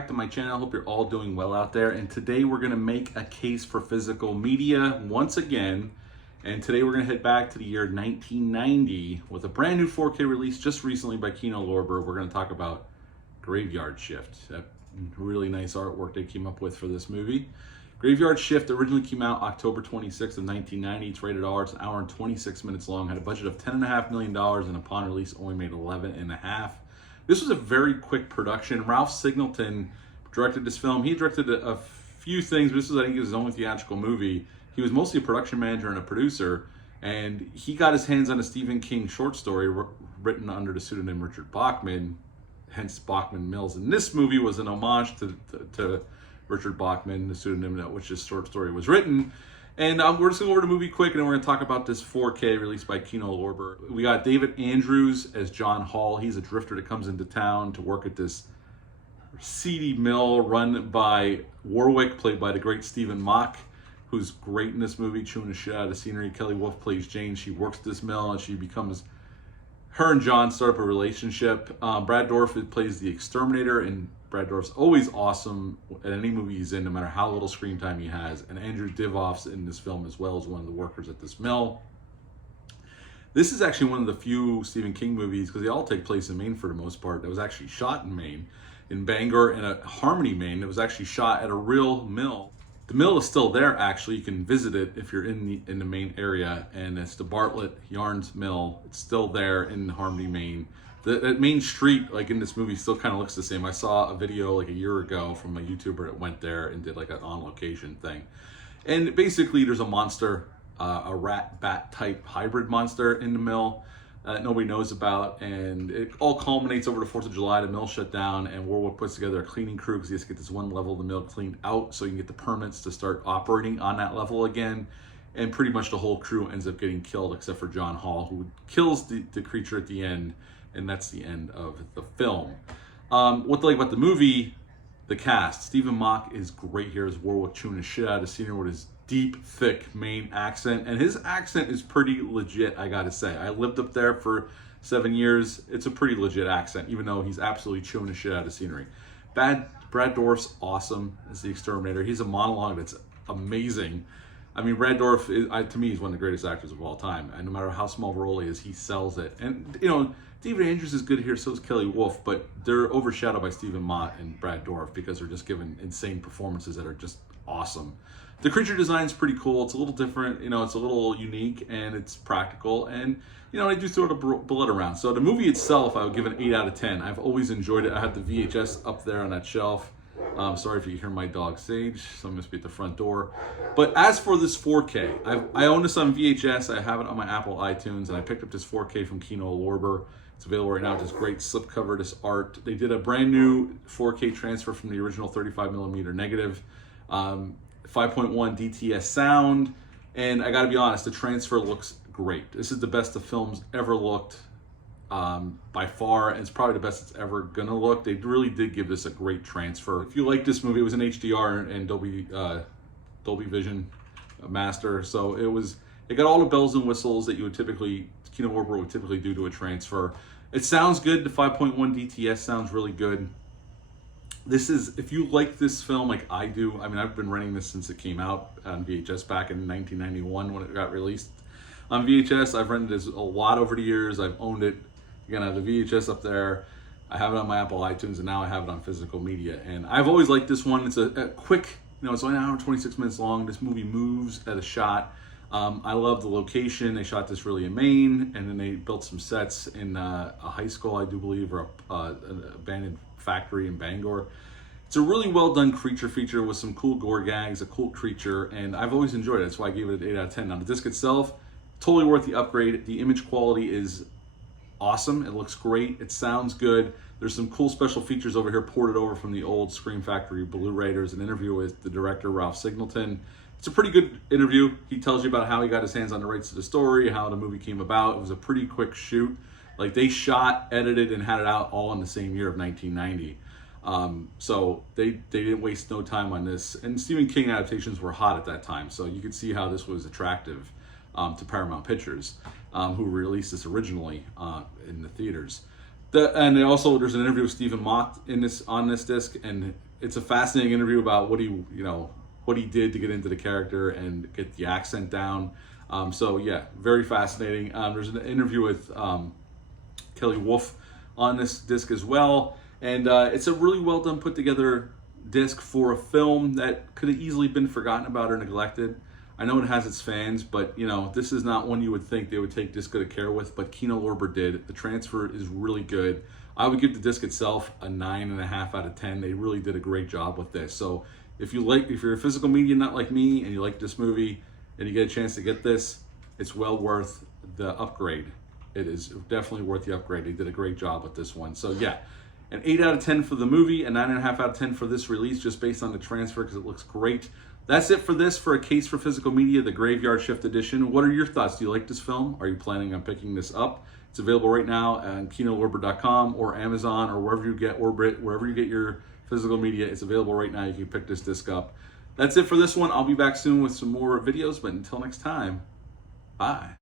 back to my channel. Hope you're all doing well out there. And today we're gonna make a case for physical media once again. And today we're gonna head back to the year 1990 with a brand new 4K release just recently by Kino Lorber. We're gonna talk about Graveyard Shift. That really nice artwork they came up with for this movie. Graveyard Shift originally came out October 26th of 1990. It's rated R. It's an hour and 26 minutes long. Had a budget of $10.5 million and upon release only made 11.5. This was a very quick production. Ralph Singleton directed this film. He directed a few things, but this was, I think, his only theatrical movie. He was mostly a production manager and a producer, and he got his hands on a Stephen King short story written under the pseudonym Richard Bachman, hence Bachman Mills. And this movie was an homage to Richard Bachman, the pseudonym at which this short story was written. And we're just going to go over the movie quick, and then we're going to talk about this 4K released by Kino Lorber. We got David Andrews as John Hall. He's a drifter that comes into town to work at this seedy mill run by Warwick, played by the great Stephen Mock, who's great in this movie, chewing the shit out of the scenery. Kelly Wolf plays Jane. She works at this mill, and she becomes... Her and John start up a relationship. Brad Dourif plays the exterminator, and Brad Dourif's always awesome at any movie he's in, no matter how little screen time he has. And Andrew Divoff's in this film as well as one of the workers at this mill. This is actually one of the few Stephen King movies, because they all take place in Maine for the most part, that was actually shot in Maine, in Bangor and at Harmony, Maine. It was actually shot at a real mill. The mill is still there, actually. You can visit it if you're in the Maine area, and it's the Bartlett Yarns Mill. It's still there in Harmony, Maine. The main street, like in this movie, still kind of looks the same. I saw a video like a year ago from a YouTuber that went there and did like an on-location thing. And basically, there's a monster, a rat-bat type hybrid monster in the mill that nobody knows about, and it all culminates over the 4th of July. The mill shut down, and Warwick puts together a cleaning crew because he has to get this one level of the mill cleaned out so he can get the permits to start operating on that level again. And pretty much the whole crew ends up getting killed except for John Hall, who kills the creature at the end, and that's the end of the film. What to like about the movie, the cast. Stephen Mock is great here as Warwick, chewing the shit out of the scenery with his deep, thick Maine accent. And his accent is pretty legit, I gotta say. I lived up there for 7 years. It's a pretty legit accent, even though he's absolutely chewing the shit out of the scenery. Brad Dourif's awesome as the exterminator. He's a monologue that's amazing. I mean, Brad Dourif, to me, is one of the greatest actors of all time. And no matter how small of a role he is, he sells it. And, you know, David Andrews is good here, so is Kelly Wolf, but they're overshadowed by Stephen Mott and Brad Dourif because they're just given insane performances that are just awesome. The creature design is pretty cool. It's a little different, you know, it's a little unique, and it's practical, and, you know, I do throw the blood around. So the movie itself, I would give an 8 out of 10. I've always enjoyed it. I have the VHS up there on that shelf. Sorry if you hear my dog Sage, so must be at the front door. But as for this 4K, I own this on VHS. I have it on my Apple iTunes, and I picked up this 4K from Kino Lorber. It's available right now. This great slipcover, this art. They did a brand new 4K transfer from the original 35mm negative, 5.1 DTS sound, and I gotta be honest, the transfer looks great. This is the best the film's ever looked, by far, and it's probably the best it's ever gonna look. They really did give this a great transfer. If you like this movie, it was in HDR and Dolby Vision Master, so it got all the bells and whistles that you would typically, Kino Lorber would typically do to a transfer. It sounds good. The 5.1 DTS sounds really good. This is, if you like this film like I do, I mean, I've been renting this since it came out on VHS back in 1991 when it got released on VHS. I've rented this a lot over the years. I've owned it. Again, I have the VHS up there. I have it on my Apple iTunes, and now I have it on physical media. And I've always liked this one. It's a quick, you know, it's only an hour and 26 minutes long. This movie moves at a shot. I love the location. They shot this really in Maine, and then they built some sets in a high school, I do believe, or an abandoned factory in Bangor. It's a really well done creature feature with some cool gore gags, a cool creature, and I've always enjoyed it. That's why I gave it an 8 out of 10. Now, the disc itself, totally worth the upgrade. The image quality is awesome. It looks great. It sounds good. There's some cool special features over here ported over from the old Scream Factory Blu-ray. There's an interview with the director, Ralph Singleton. It's a pretty good interview. He tells you about how he got his hands on the rights to the story, how the movie came about. It was a pretty quick shoot. Like, they shot, edited, and had it out all in the same year of 1990. So they didn't waste no time on this. And Stephen King adaptations were hot at that time, so you could see how this was attractive to Paramount Pictures, who released this originally in the theaters. And also, there's an interview with Stephen Mock on this disc, and it's a fascinating interview about what he did to get into the character and get the accent down. So yeah, very fascinating. There's an interview with Kelly Wolf on this disc as well, and it's a really well done, put together disc for a film that could have easily been forgotten about or neglected. I know it has its fans, but this is not one you would think they would take this good of care with, but Kino Lorber did. The transfer is really good. I would give the disc itself a 9.5 out of 10. They really did a great job with this. So if you're a physical media nut like me and you like this movie and you get a chance to get this, it's well worth the upgrade. It is definitely worth the upgrade. They did a great job with this one. So yeah, an 8 out of 10 for the movie, a 9.5 out of 10 for this release, just based on the transfer because it looks great. That's it for this, for A Case for Physical Media, the Graveyard Shift edition. What are your thoughts? Do you like this film? Are you planning on picking this up? It's available right now on KinoLorber.com or Amazon or wherever you get Orbit, wherever you get your physical media. It's available right now. You can pick this disc up. That's it for this one. I'll be back soon with some more videos, but until next time, bye.